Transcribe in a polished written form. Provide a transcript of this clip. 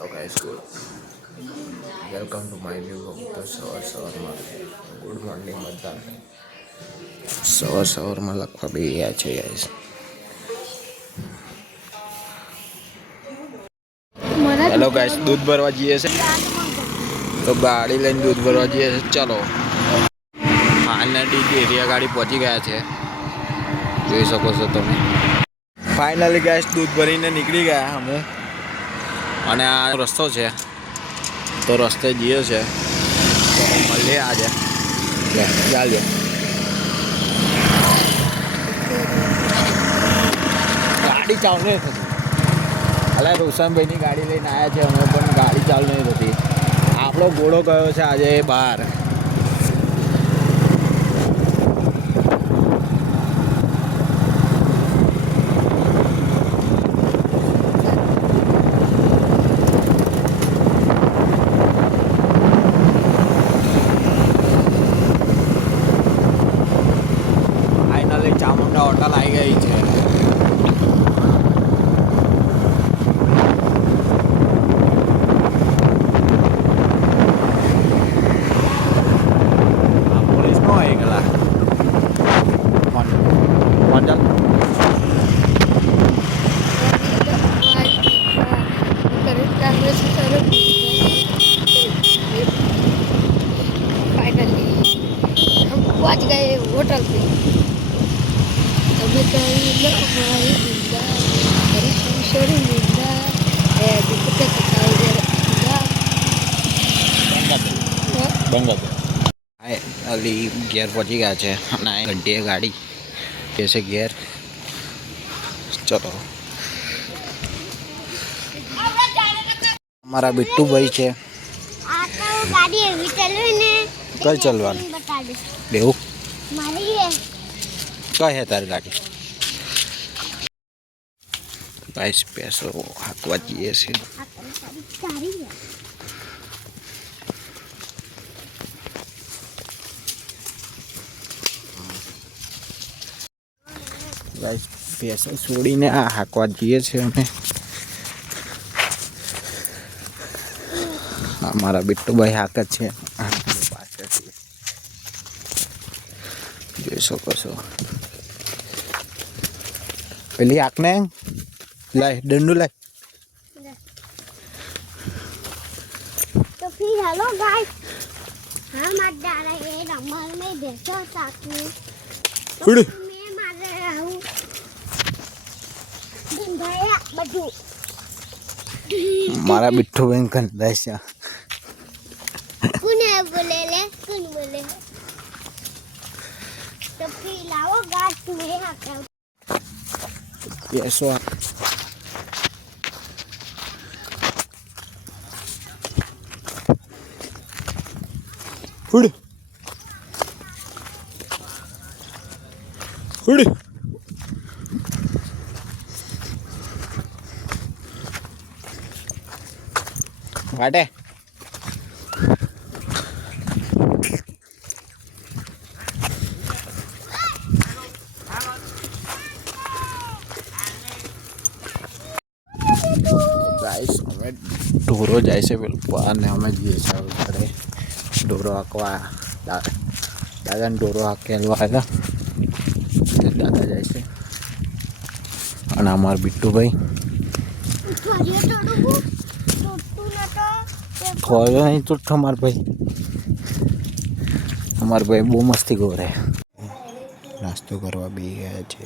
Hello guys, welcome to my new vlog. તો સવારમાં good morning બધાને. સવારમાં લખવા બી ગયા છે ગાઈસ. હેલો ગાઈસ, દૂધ ભરવા જઈએ છે તો ગાડી લઈને દૂધ ભરવા જઈએ છે. ચલો, ફાઇનલી એરિયા ગાડી પહોંચી ગયા છે, જોઈ શકો છો તમે. ફાઇનલી ગાઈસ દૂધ ભરીને નીકળી ગયા અમે, અને આ રસ્તો છે તો રસ્તે જઈએ છે. મળીએ આજે ચાલ્યો. ગાડી ચાલુ નહીં થતી. અલા રોશનભાઈની ગાડી લઈને આવ્યા છે અમે, પણ ગાડી ચાલુ નહીં થતી. આપણો ઘોડો ગયો છે આજે બહાર. ચામુંડા હોટલ આવી ગઈ છે. પોલીસ નો આવી ગયેલા फाइनली हम पहुंच गए होटल पे. અલી ઘેર પહોંચી ગયા છે અને આ ઘંટીએ ગાડી કે છે ઘેર. ચલો, અમારા બિટ્ટુભાઈ છે. કઈ ચાલવાનું દેવું કઈ હે તારી ગાડી? ગાઈસ પેસો હાંકવા જઈએ છે. ગાઈસ પેસો છોડીને આ હાંકવા જઈએ છે અમે. અમારા બિટ્ટુભાઈ હાક જ છે પાછળથી, જોઈ શકો છો. પેલી આંખને લાય, દંડુ લાય. तो फिर हेलो गाइस, हम आज जा रहे हैं रमल में भैंसों साथ में. तो मैं मार रहा हूँ दिन भैया बटू. मारा बिट्ठू बहन कंधा है. कौन है बोले ले, कौन बोले? तो फिर लाओ गाइस मेरे हाथ में. Eso. Hurry. Hurry. Vate. Guys અમે ઢોરો જાય છે પેલું બહાર ને અમે જઈએ છીએ ઘરે ઢોરો હાંકવા. દાદાને ઢોરો હાંકેલવા આવ્યા, દાદા જાય છે. અને અમારા બિટ્ટુભાઈ ખોયો નહીં ચૂઠો. અમારા ભાઈ બહુ મસ્તી કરે. નાસ્તો કરવા બી ગયા છે.